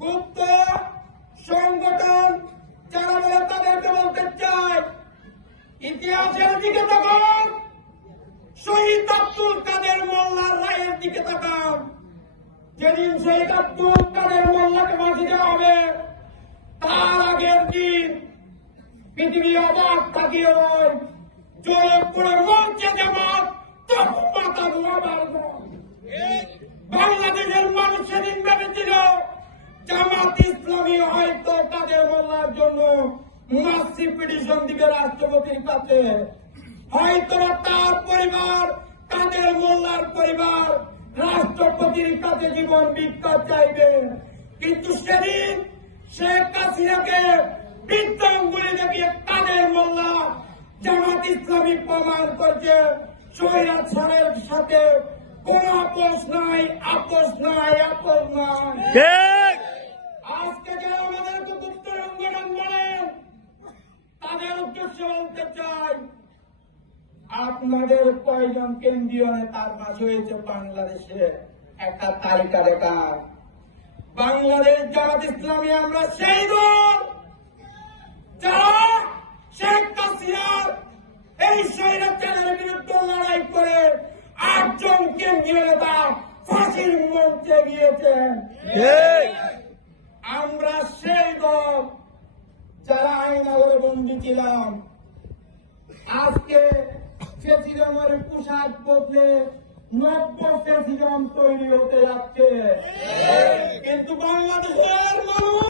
গুপ্ত সংগঠন যারা বলে তাদেরকে বলতে চাই, ইতিহাসের দিকে তাকান, শহীদ আব্দুল কাদের মোল্লার রায়ের দিকে তাকান। যেদিন শহীদ আব্দুল কাদের মোল্লাকে ফাঁসি দেওয়া হবে, তার আগের দিন পৃথিবী অবাক থাকিয়ে রয়, জোরে পুরো মঞ্চে জামাত তখন মাথা ধোয়াবার বাংলাদেশের মানুষ সেদিন ভেবেছিল জামাত ইসলামী হয়তো কাদের মোল্লার জন্য মাসিভ পিটিশন দিবে রাষ্ট্রপতির কাছে, হয়তো তার পরিবার কাদের মোল্লার পরিবার রাষ্ট্রপতির কাছে জীবন ভিক্ষা চাইবে। কিন্তু সেদিন শেখ হাসিনাকে বিধ্বংগুলি দেখিয়ে কাদের মোল্লা জামাত ইসলামী প্রমাণ করছে শহীদ সাহের সাথে কোন আপোষ নাই, আপোষ নাই, আপোষ নাই। আজকে যারা আমাদেরকে গুপ্ত সংগঠন বলেন, তাদের উদ্দেশ্যে বলতে চাই, আপনাদের কয়জন কেন্দ্রীয় নেতার মাস হয়েছে বাংলাদেশে একটা তালিকা দেখান। বাংলাদেশ জামাত ইসলামী আমরা সেই দল যারা শেখ হাসিনার এই স্বৈরাচারের বিরুদ্ধে লড়াই করে 8 জন কেন্দ্রীয় নেতা ফাঁসির মঞ্চে গিয়েছেন। আমরা সেই দল যারা আইনাগরে বন্দী ছিলাম। আজকে ফেসিজমের পোশাক বদলে নব্য ফেসিজম তৈরি হতে যাচ্ছে, কিন্তু বাংলাদেশের মানুষ